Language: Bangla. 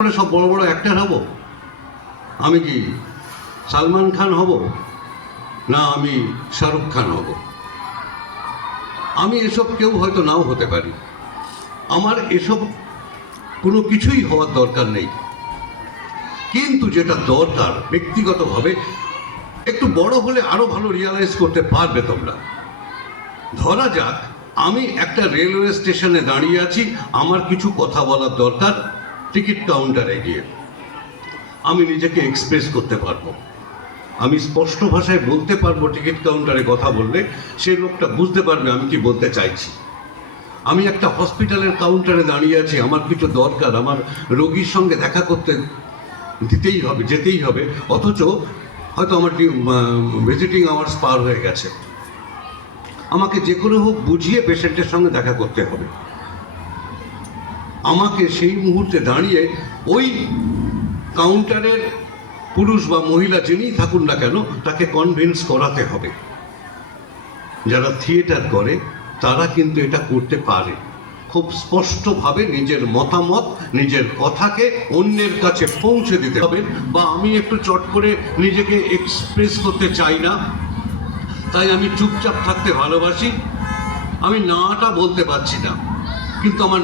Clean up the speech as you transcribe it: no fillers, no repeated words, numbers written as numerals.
সব বড় বড় অ্যাক্টর হব? আমি কি সালমান খান হব, না আমি শাহরুখ খান হব? আমি এসব কেউ হয়তো নাও হতে পারি। আমার এসব কোনো কিছুই হওয়ার দরকার নেই। কিন্তু যেটা দরকার ব্যক্তিগতভাবে, একটু বড় হলে আরো ভালো রিয়ালাইজ করতে পারবে তোমরা। ধরা যাক আমি একটা রেলওয়ে স্টেশনে দাঁড়িয়ে আছি, আমার কিছু কথা বলার দরকার টিকিট কাউন্টারে গিয়ে। আমি নিজেকে এক্সপ্রেস করতে পারবো, আমি স্পষ্ট ভাষায় বলতে পারবো। টিকিট কাউন্টারে কথা বললে সেই লোকটা বুঝতে পারবে আমি কি বলতে চাইছি। আমি একটা হসপিটালের কাউন্টারে দাঁড়িয়ে আছি, আমার কিছু দরকার, আমার রোগীর সঙ্গে দেখা করতে দিতেই হবে, যেতেই হবে, অথচ হয়তো আমার ভিজিটিং আওয়ার্স পার হয়ে গেছে। আমাকে যে করে হোক বুঝিয়ে পেশেন্টের সঙ্গে দেখা করতে হবে। আমাকে সেই মুহূর্তে দাঁড়িয়ে ওই কাউন্টারের পুরুষ বা মহিলা যিনিই থাকুন না কেন তাকে কনভিন্স করাতে হবে। যারা থিয়েটার করে তারা কিন্তু এটা করতে পারে, খুব স্পষ্টভাবে নিজের মতামত, নিজের কথাকে অন্যের কাছে পৌঁছে দিতে হবে। বা আমি একটু চট করে নিজেকে এক্সপ্রেস করতে চাই না, তাই আমি চুপচাপ থাকতে ভালোবাসি। আমি নাটা বলতে পারছি না, কিন্তু আমার